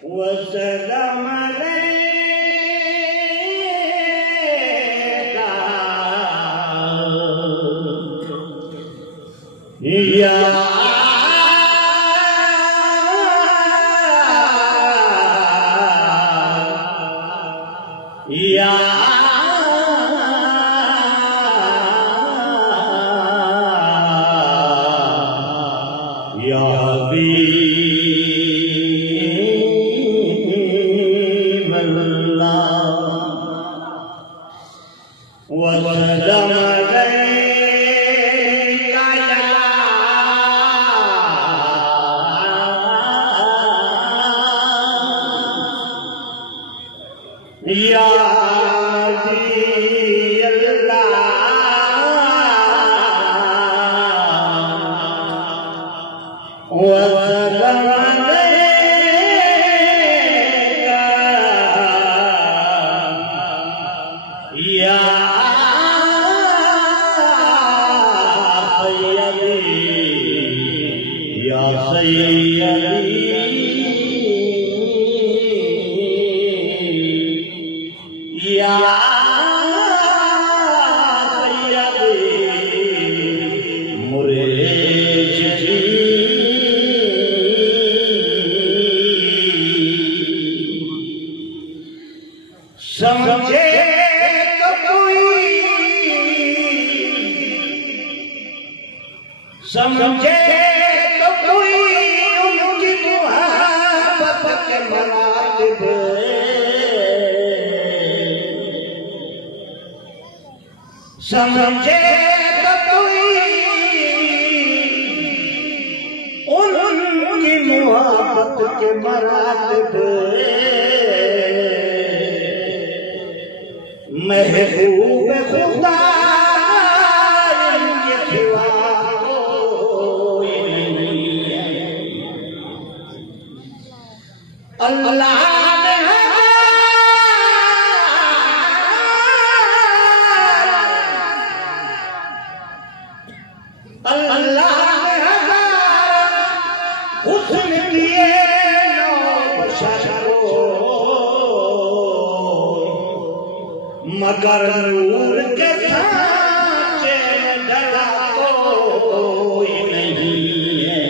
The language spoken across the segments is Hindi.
वसल्लम अलैका या समझे तो कोई उनकी मुहब्बत के मरातिब समझे तो कोई उनकी मुहब्बत के मरातिब महबूब खुदा अल्लाह ने हुस्न दिए नौ बशर को मगर नूर के सांचे डरा कोई नहीं है।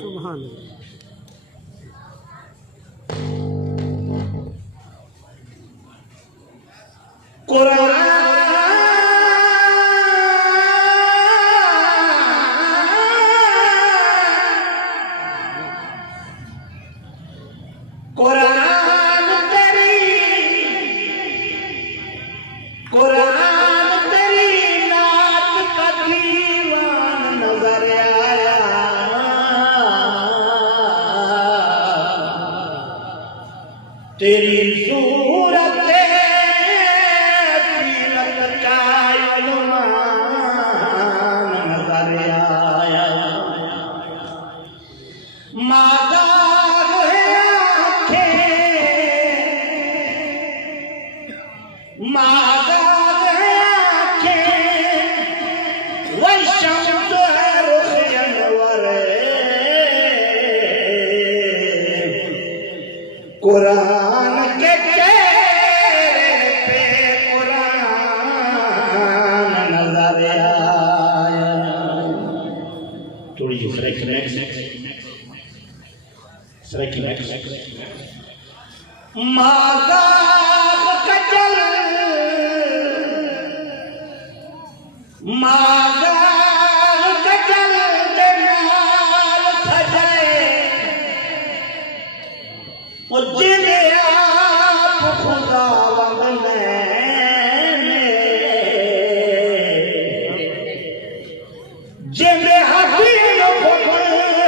सुभान अल्लाह। कुरान तेरी नात का दीवान नजर आया, तेरी सूरत सीरत का इल्मान नजर आया। मादार है आँखें, मादार है आँखें, वह शम्स है रुख अनवर। कुरान के चेहरे पे कुरान नजर आया। थोड़ी सी मादार कजल, मादार कजल दनाल सजाए, वो जिले आप खुदावंद ने जिले हकीम खुद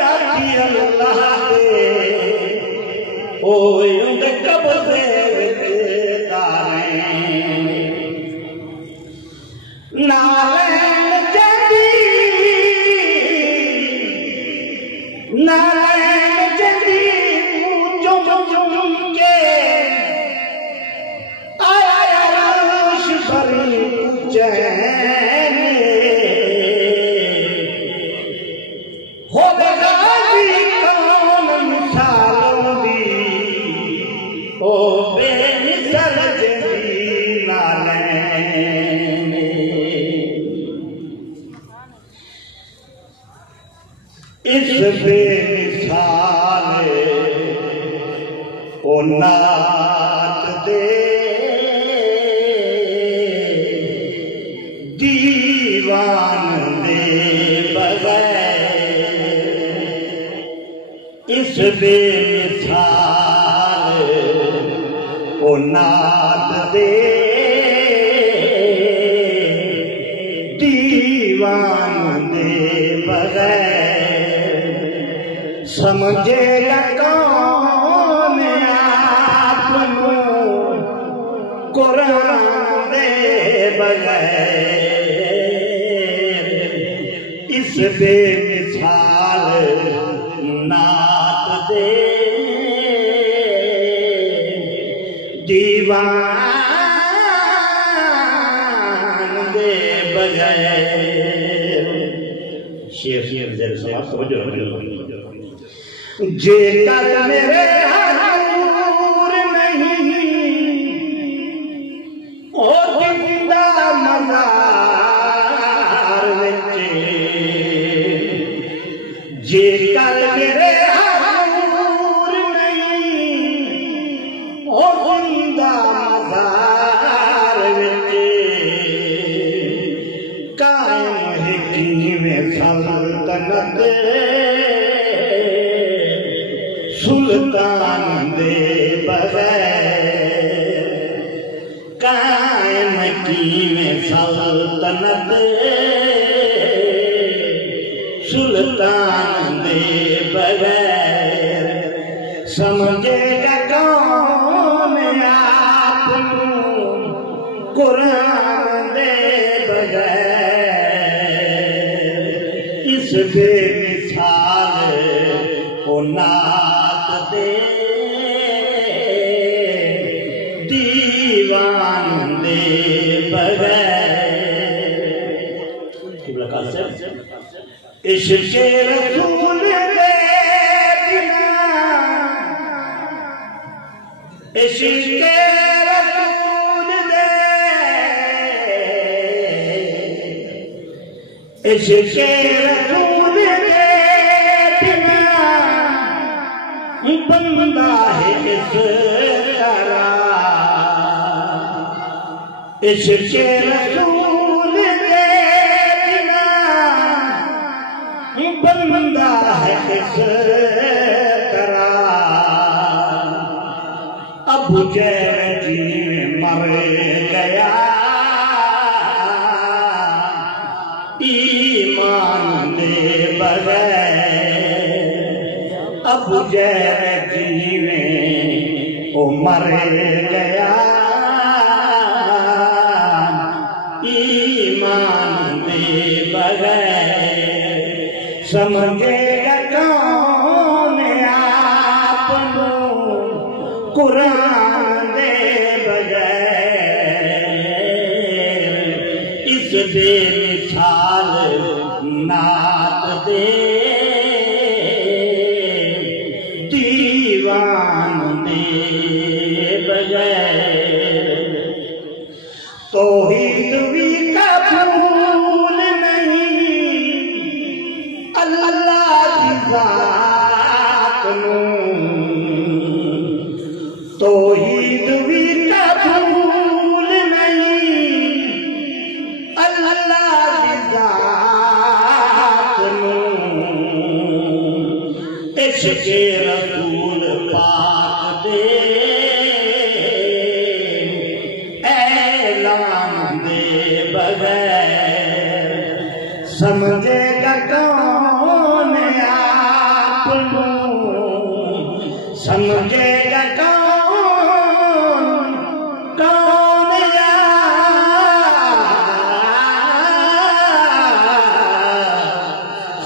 हकी अल्लाह दे ओ उनके कब्ज़े तारे नारायण जदी, नारायण जदी जुम जुम के आया अर्श बरी चैन इस बेमिसाल ओ नात दे दीवान दे बगैर इस बेमिसाल ओ नात दे दीवान दे बगैर समझेगा कौन आपको कुरान दे बगैर इस बेमिसाल नात दे दीवान दे बगैर शेर समझो जे कल मेरे हजूर नहीं ओ जिंदा मज़ार विच जे कल मेरे हजूर नहीं ओ जिंदा मज़ार विच कायम है किवें सल्तनत सुल्तान दे बगैर कायम कीवें सल्तनत सुल्तान दे बगैर समझेगा कौन आपको कुरान दे बगैर इस बेमिसाल ओ नात दे दीवान दे बगैर इश्क़ रसूल दे बिना इश्क़ रसूल दे इश्क़ रसूल दे बिना बंदा है इस तरह इश्क़ रसूल दे बिना बंदा है इस तरह अबू जहल जी मर गया ईमान दे बगैर अबू जहल जीवे ओ मर गया ईमान दे बगैर समझेगा कौन आपको कुरान दे बगैर इस बेमिसाल नात दे दीवान दे बगैर तौहीद भी कबूल नहीं अल्लाह की ज़ात नूं तौहीद भी कबूल नहीं अल्लाह की ज़ात नूं इश्क़ रसूल पाक दे ऐलान दे बगैर समझेगा कौन आपको समझेगा कौन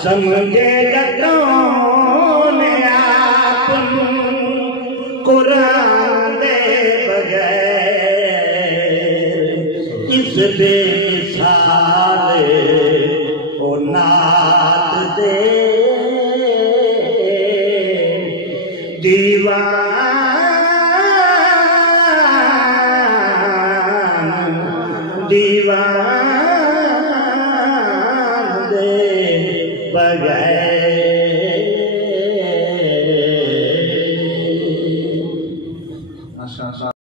समझेगा कौन आपको कुरान दे बगैर इस बेमिसाल ओ नात दे दीवान दीवान दे बगैर